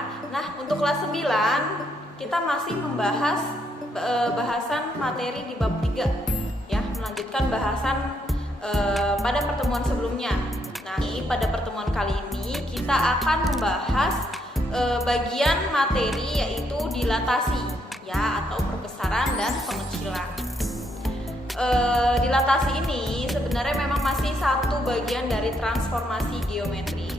ya. Nah, untuk kelas 9 kita masih membahas bahasan materi di bab 3 ya, melanjutkan bahasan pada pertemuan sebelumnya. Nah, pada pertemuan kali ini kita akan membahas bagian materi yaitu dilatasi ya, atau perbesaran dan pengecilan. Dilatasi ini sebenarnya memang masih satu bagian dari transformasi geometri.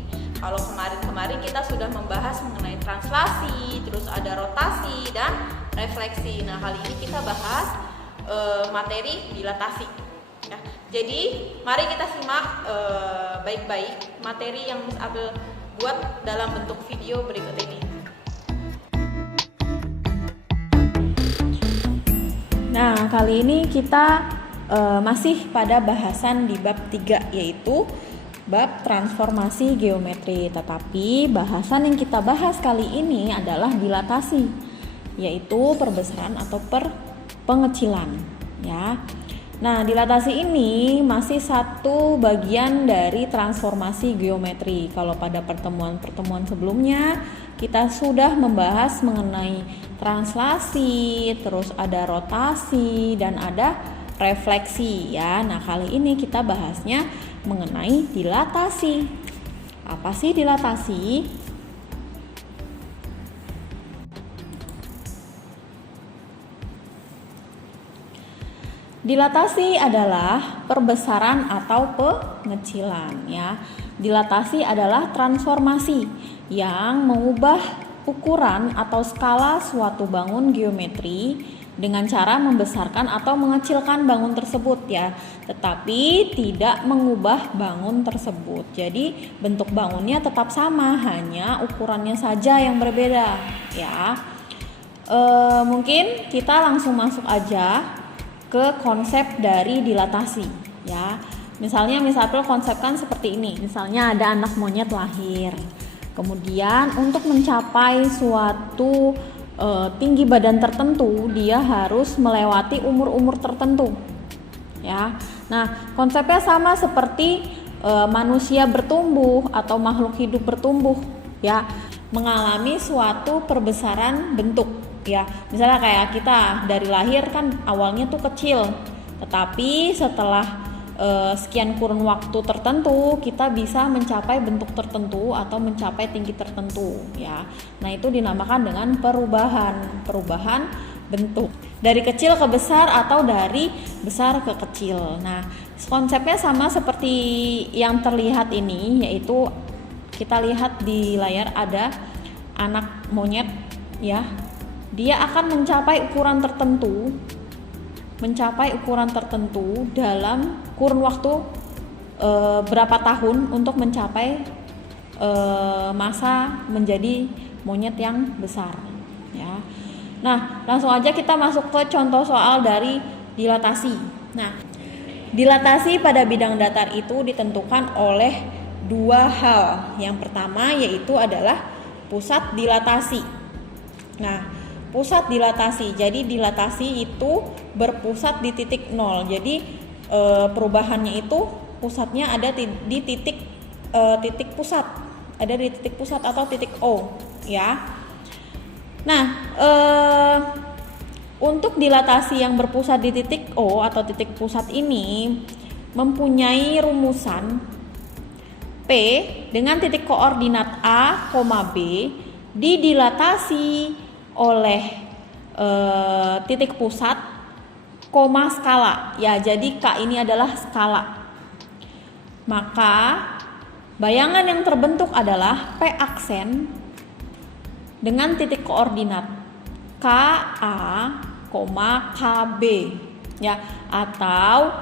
Kalau kemarin kita sudah membahas mengenai translasi, terus ada rotasi dan refleksi. Nah, kali ini kita bahas materi dilatasi. Ya, jadi mari kita simak baik-baik materi yang Miss Abel buat dalam bentuk video berikut ini. Nah, kali ini kita masih pada bahasan di bab 3, yaitu bab transformasi geometri. Tetapi bahasan yang kita bahas kali ini adalah dilatasi, yaitu perbesaran atau pengecilan ya. Nah, dilatasi ini masih satu bagian dari transformasi geometri. Kalau pada pertemuan-pertemuan sebelumnya kita sudah membahas mengenai translasi, terus ada rotasi dan ada refleksi ya. Nah, kali ini kita bahasnya mengenai dilatasi. Apa sih dilatasi? Dilatasi adalah perbesaran atau pengecilan ya. Dilatasi adalah transformasi yang mengubah ukuran atau skala suatu bangun geometri dengan cara membesarkan atau mengecilkan bangun tersebut ya, tetapi tidak mengubah bangun tersebut. Jadi bentuk bangunnya tetap sama, hanya ukurannya saja yang berbeda ya. Mungkin kita langsung masuk aja ke konsep dari dilatasi ya. Misalnya konsepkan seperti ini. Misalnya ada anak monyet lahir. Kemudian untuk mencapai suatu tinggi badan tertentu, dia harus melewati umur-umur tertentu ya. Nah, konsepnya sama seperti manusia bertumbuh atau makhluk hidup bertumbuh ya, mengalami suatu perbesaran bentuk ya. Misalnya kayak kita dari lahir kan awalnya tuh kecil, tetapi setelah sekian kurun waktu tertentu kita bisa mencapai bentuk tertentu atau mencapai tinggi tertentu ya. Nah, itu dinamakan dengan perubahan bentuk dari kecil ke besar atau dari besar ke kecil. Nah, konsepnya sama seperti yang terlihat ini, yaitu kita lihat di layar ada anak monyet ya. Dia akan mencapai ukuran tertentu dalam kurun waktu berapa tahun untuk mencapai masa menjadi monyet yang besar ya. Nah, langsung aja kita masuk ke contoh soal dari dilatasi. Nah, dilatasi pada bidang datar itu ditentukan oleh dua hal. Yang pertama yaitu adalah pusat dilatasi. Nah, pusat dilatasi. Jadi dilatasi itu berpusat di titik 0. Jadi perubahannya itu pusatnya ada di titik pusat. Ada di titik pusat atau titik O ya. Nah, untuk dilatasi yang berpusat di titik O atau titik pusat ini mempunyai rumusan P dengan titik koordinat A, B didilatasi oleh titik pusat, skala ya. Jadi K ini adalah skala. Maka bayangan yang terbentuk adalah P aksen dengan titik koordinat KA, KB ya, atau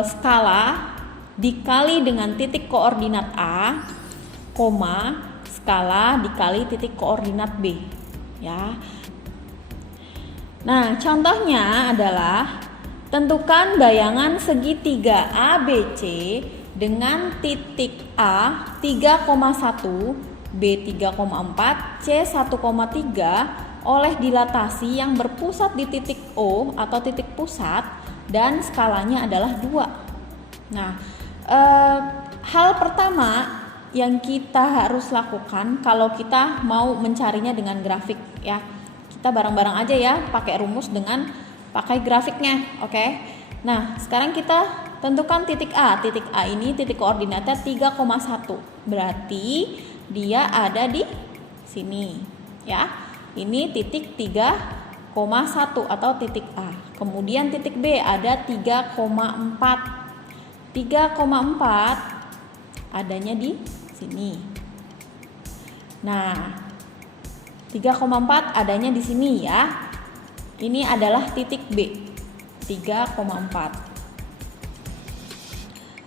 skala dikali dengan titik koordinat A, skala dikali titik koordinat B ya. Nah, contohnya adalah tentukan bayangan segitiga ABC dengan titik A 3,1, B 3,4, C 1,3 oleh dilatasi yang berpusat di titik O atau titik pusat dan skalanya adalah 2. Nah, hal pertama yang kita harus lakukan kalau kita mau mencarinya dengan grafik ya. Kita bareng-bareng aja ya pakai rumus dengan pakai grafiknya, oke? Nah, sekarang kita tentukan titik A. Titik A ini titik koordinatnya 3,1. Berarti dia ada di sini ya. Ini titik 3,1 atau titik A. Kemudian titik B ada 3,4. 3,4 adanya di sini. Nah, 3,4 adanya di sini ya. Ini adalah titik B, 3,4.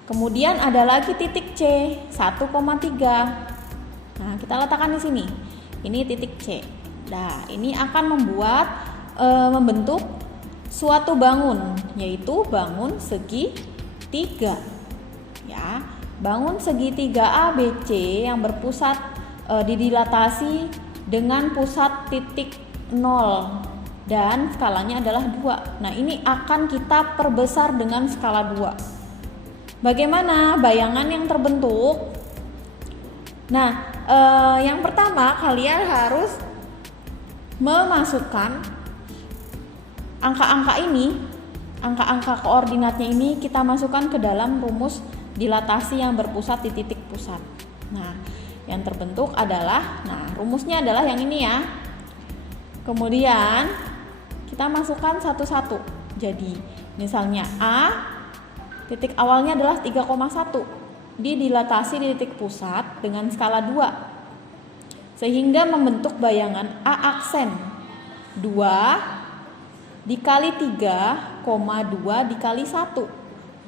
Kemudian ada lagi titik C, 1,3. Nah, kita letakkan di sini. Ini titik C. Nah, ini akan membentuk suatu bangun, yaitu bangun segitiga. Ya, bangun segitiga ABC yang berpusat didilatasi dengan pusat titik 0 dan skalanya adalah 2. Nah, ini akan kita perbesar dengan skala 2. Bagaimana bayangan yang terbentuk? Nah, yang pertama kalian harus memasukkan angka-angka ini, angka-angka koordinatnya ini kita masukkan ke dalam rumus dilatasi yang berpusat di titik pusat. Nah, yang terbentuk adalah, rumusnya adalah yang ini ya. Kemudian kita masukkan satu-satu. Jadi, misalnya A, titik awalnya adalah 3,1. Didilatasi di titik pusat dengan skala 2. Sehingga membentuk bayangan A aksen 2 dikali 3,2 dikali 1.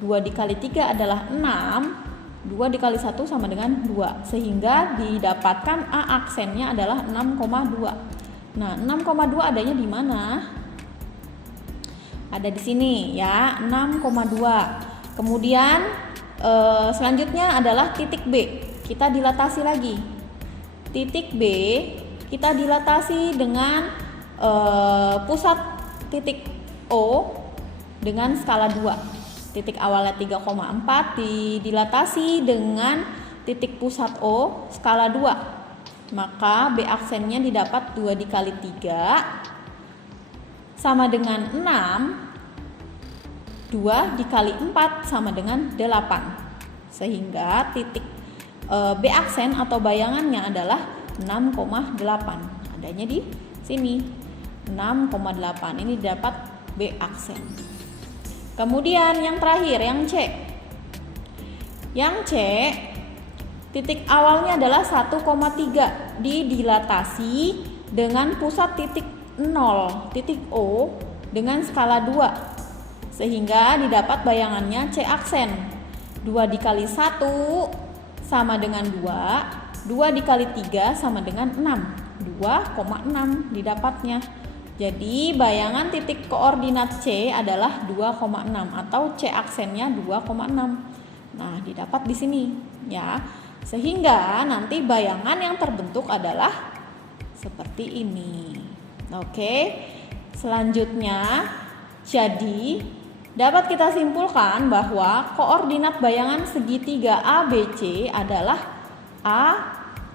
2 dikali 3 adalah 6, 2 dikali 1 sama dengan 2. Sehingga didapatkan A aksennya adalah 6,2. Nah, 6,2 adanya di mana? Ada di sini ya, 6,2. Kemudian selanjutnya adalah titik B. Kita dilatasi lagi. Titik B kita dilatasi dengan pusat titik O dengan skala 2. Titik awalnya 3,4 didilatasi dengan titik pusat O skala 2. Maka B aksennya didapat 2 dikali 3 sama dengan 6. 2 dikali 4 sama dengan 8. Sehingga titik B aksen atau bayangannya adalah 6,8. Adanya di sini 6,8. Ini dapat B aksen. Kemudian yang terakhir, yang C. Yang C titik awalnya adalah 1,3. Didilatasi dengan pusat titik 0, titik O dengan skala 2. Sehingga didapat bayangannya C aksen. 2 dikali 1 sama dengan 2, 2 dikali 3 sama dengan 6, 2,6 didapatnya. Jadi bayangan titik koordinat C adalah 2,6 atau C aksennya 2,6. Nah, didapat di sini ya. Sehingga nanti bayangan yang terbentuk adalah seperti ini. Oke. Selanjutnya, jadi dapat kita simpulkan bahwa koordinat bayangan segitiga ABC adalah A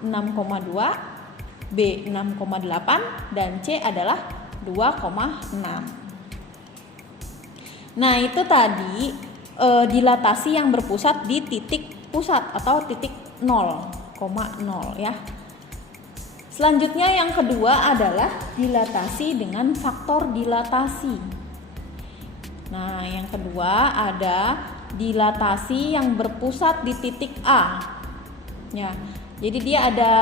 6,2, B 6,8, dan C adalah 2,6. Nah, itu tadi dilatasi yang berpusat di titik pusat atau titik 0,0 ya. Selanjutnya yang kedua adalah dilatasi dengan faktor dilatasi. Nah, yang kedua ada dilatasi yang berpusat di titik A. Ya. Jadi dia ada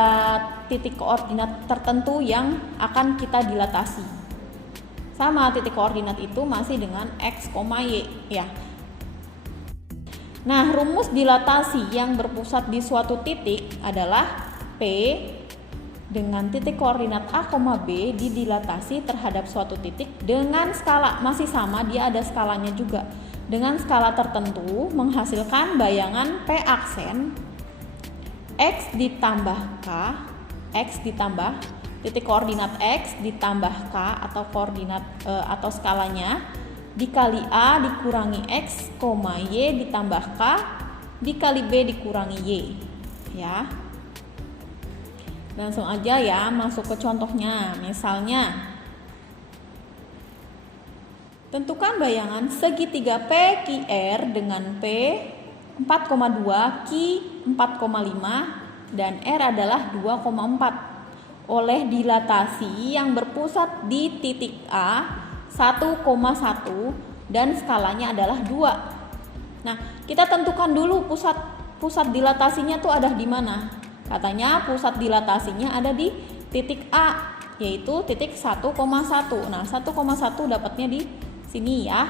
titik koordinat tertentu yang akan kita dilatasi. Sama, titik koordinat itu masih dengan X, Y ya. Nah, rumus dilatasi yang berpusat di suatu titik adalah P dengan titik koordinat A, B didilatasi terhadap suatu titik dengan skala, masih sama, dia ada skalanya juga, dengan skala tertentu menghasilkan bayangan P aksen X ditambah K, X ditambah titik koordinat X ditambah K atau koordinat atau skalanya dikali A dikurangi X, Y ditambah K dikali B dikurangi Y. ya. Langsung aja ya masuk ke contohnya. Misalnya, tentukan bayangan segitiga PQR dengan P 4,2, Q 4,5 dan R adalah 2,4 oleh dilatasi yang berpusat di titik A 1,1 dan skalanya adalah 2. Nah, kita tentukan dulu pusat dilatasinya tuh ada di mana. Katanya pusat dilatasinya ada di titik A, yaitu titik 1,1. Nah, 1,1 dapatnya di sini ya.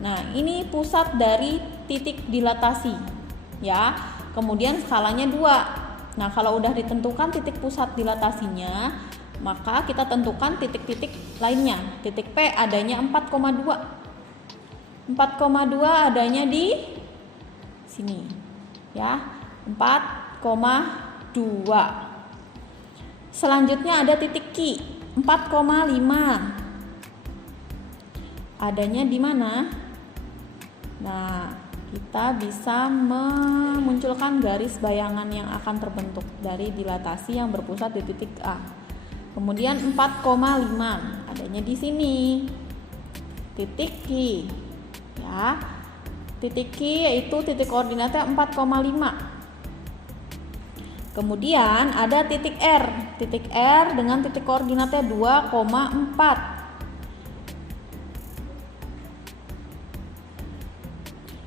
Nah, ini pusat dari titik dilatasi ya. Kemudian skalanya 2. Nah, kalau udah ditentukan titik pusat dilatasinya, maka kita tentukan titik-titik lainnya. Titik P adanya 4,2. 4,2 adanya di sini ya. 4,2. Selanjutnya ada titik Q 4,5. Adanya di mana? Nah, kita bisa memunculkan garis bayangan yang akan terbentuk dari dilatasi yang berpusat di titik A. Kemudian 4,5 adanya di sini. Titik Q ya. Titik Q yaitu titik koordinatnya 4,5. Kemudian ada titik R. Titik R dengan titik koordinatnya 2,4.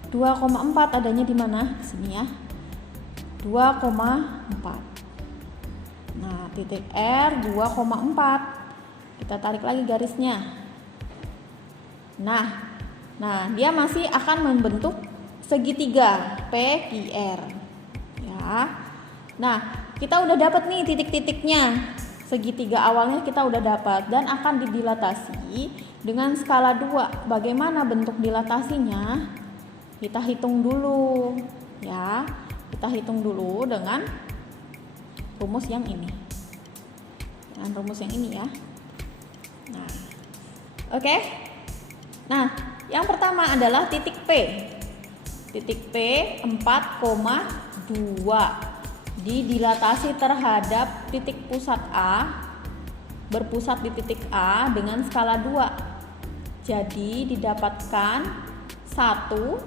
2,4 adanya di mana? Sini ya. 2,4. Nah, titik R 2,4. Kita tarik lagi garisnya. Nah, dia masih akan membentuk segitiga PQR. Ya. Nah, kita udah dapat nih titik-titiknya. Segitiga awalnya kita udah dapat dan akan didilatasi dengan skala 2. Bagaimana bentuk dilatasinya? Kita hitung dulu ya. Kita hitung dulu dengan rumus yang ini. Dengan rumus yang ini ya. Nah, oke. Nah, yang pertama adalah titik P. Titik P 4,2 didilatasi terhadap titik pusat A, berpusat di titik A dengan skala 2. Jadi didapatkan 1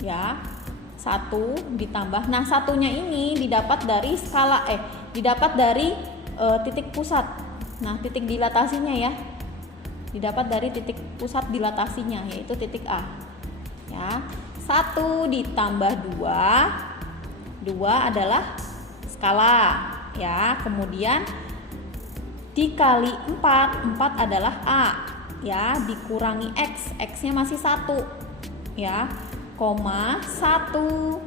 ya, 1 ditambah. Nah, satunya ini didapat dari didapat dari titik pusat. Nah, titik dilatasinya ya. Didapat dari titik pusat dilatasinya yaitu titik A. Ya. 1 ditambah 2 adalah skala ya. Kemudian dikali 4 adalah A ya, dikurangi X, X-nya masih 1 ya, koma 1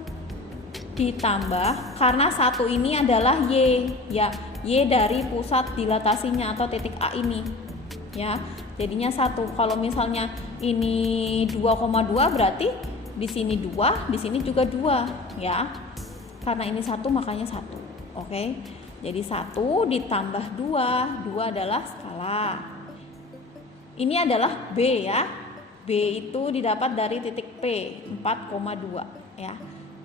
ditambah, karena 1 ini adalah Y ya, Y dari pusat dilatasinya atau titik A ini ya, jadinya 1. Kalau misalnya ini 2,2 berarti di sini 2, di sini juga 2 ya. Karena ini 1 makanya 1. Oke. Jadi 1 ditambah 2 adalah skala. Ini adalah B ya. B itu didapat dari titik P 4,2 ya.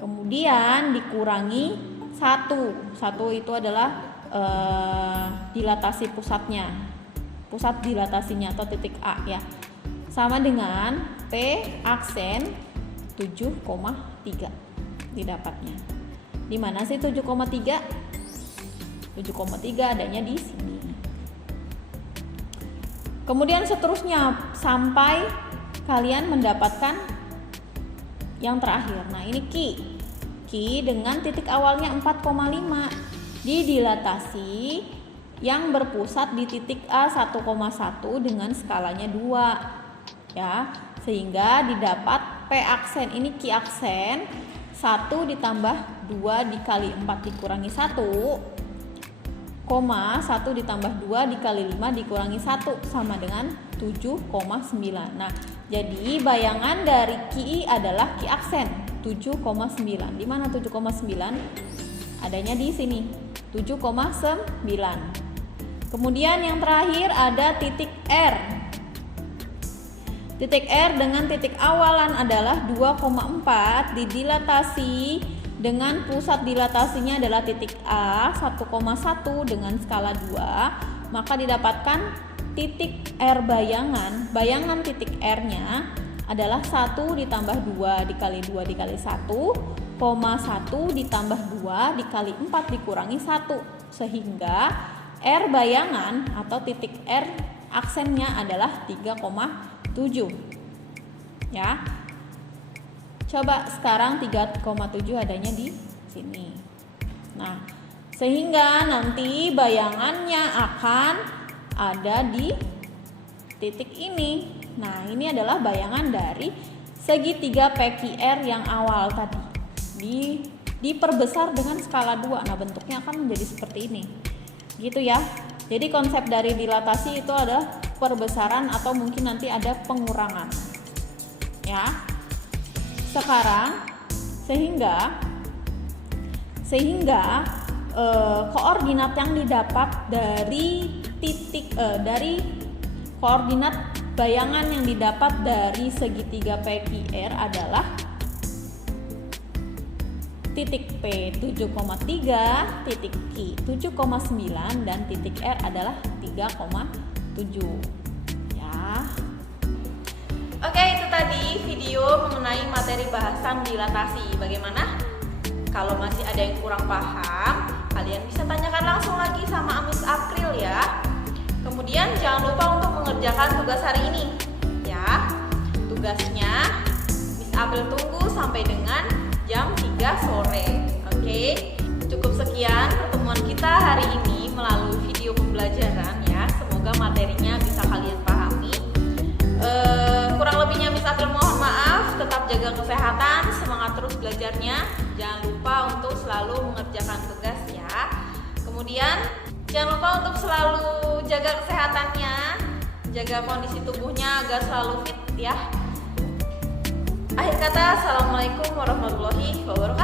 Kemudian dikurangi 1. 1 itu adalah dilatasi pusatnya. Pusat dilatasinya atau titik A ya. Sama dengan P aksen 7,3 didapatnya. Di mana sih 7,3? 7,3 adanya di sini. Kemudian seterusnya sampai kalian mendapatkan yang terakhir. Nah, ini Q dengan titik awalnya 4,5 didilatasi yang berpusat di titik A 1,1 dengan skalanya 2 ya, sehingga didapat P aksen. Ini Q aksen 1 ditambah 2 dikali 4 dikurangi 1, 1 ditambah 2 dikali 5 dikurangi 1 sama dengan 7,9. Nah, jadi bayangan dari Q adalah Q aksen 7,9. Di mana 7,9? Adanya di sini 7,9. Kemudian yang terakhir ada titik R. Titik R dengan titik awalan adalah 2,4 didilatasi dengan pusat dilatasinya adalah titik A 1,1 dengan skala 2, maka didapatkan titik R bayangan. Bayangan titik R-nya adalah 1 ditambah 2 dikali 2 dikali 1, 1 ditambah 2 dikali 4 dikurangi 1, sehingga R bayangan atau titik R aksennya adalah 3,7. Ya. Coba sekarang 3,7 adanya di sini. Nah, sehingga nanti bayangannya akan ada di titik ini. Nah, ini adalah bayangan dari segitiga PQR yang awal tadi. Diperbesar dengan skala 2. Nah, bentuknya akan menjadi seperti ini. Gitu ya. Jadi konsep dari dilatasi itu adalah perbesaran atau mungkin nanti ada pengurangan. Ya. Sekarang sehingga koordinat yang didapat dari dari koordinat bayangan yang didapat dari segitiga PQR adalah titik P 7,3, titik Q 7,9 dan titik R adalah 3,7. Ya. Oke, itu tadi video mengenai materi bahasan dilatasi. Bagaimana? Kalau masih ada yang kurang paham, kalian bisa tanyakan langsung lagi sama Miss April ya. Kemudian jangan lupa untuk mengerjakan tugas hari ini ya. Tugasnya Miss April tunggu sampai dengan jam 3 sore. Oke, cukup sekian pertemuan kita hari ini melalui video pembelajaran ya. Semoga materinya bisa kalian pahami. Kurang lebihnya Miss April mohon maaf. Tetap jaga kesehatan, semangat terus belajarnya. Jangan lupa untuk selalu mengerjakan tugas ya. Kemudian jangan lupa untuk selalu jaga kesehatannya, jaga kondisi tubuhnya agar selalu fit ya. Akhir kata, assalamualaikum warahmatullahi wabarakatuh.